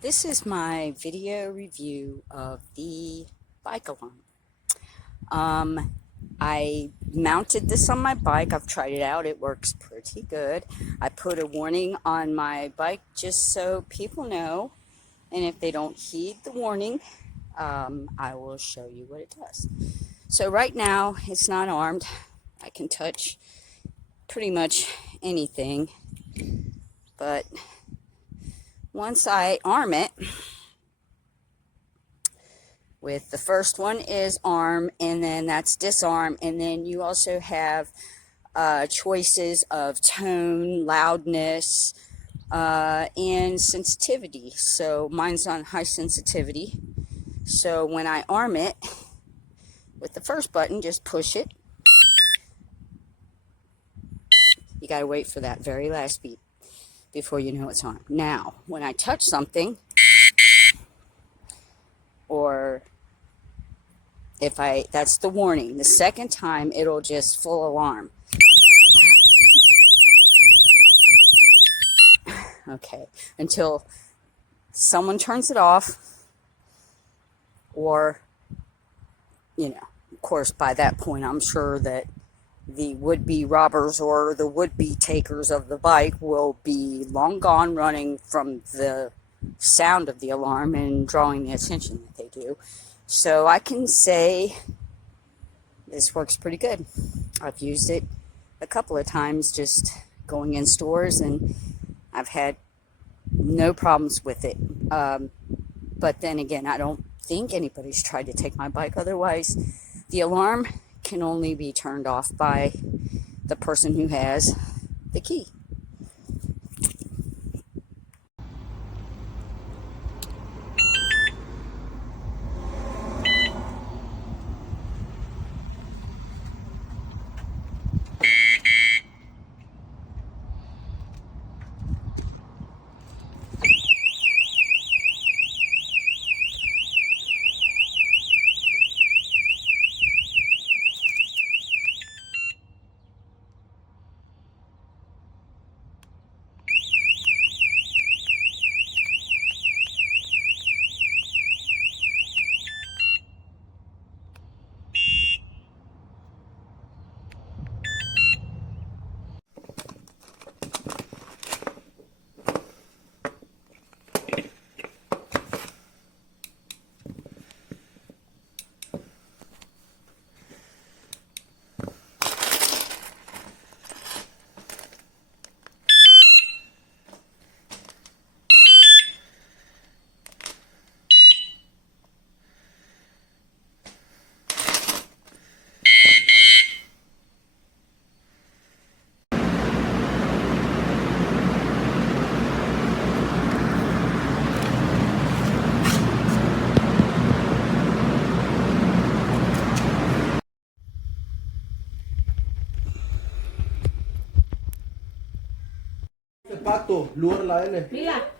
This is my video review of the bike alarm. I mounted this on my bike. I've tried it out. It works pretty good. I put a warning on my bike just so people know, and if they don't heed the warning, I will show you what it does. So right now it's not armed. I can touch pretty much anything, but once I arm it, with the first one is arm, and then that's disarm, and then you also have choices of tone, loudness, and sensitivity. So mine's on high sensitivity. So when I arm it with the first button, just push it. You gotta wait for that very last beat before you know it's armed. Now, when I touch something, or that's the warning. The second time, it'll just full alarm. Okay, until someone turns it off, or, of course, by that point, I'm sure that the would-be robbers or the would-be takers of the bike will be long gone, running from the sound of the alarm and drawing the attention that they do. So I can say this works pretty good. I've used it a couple of times just going in stores, and I've had no problems with it. But then again, I don't think anybody's tried to take my bike. Otherwise, the alarm can only be turned off by the person who has the key. El pato, lugar la L. Mira.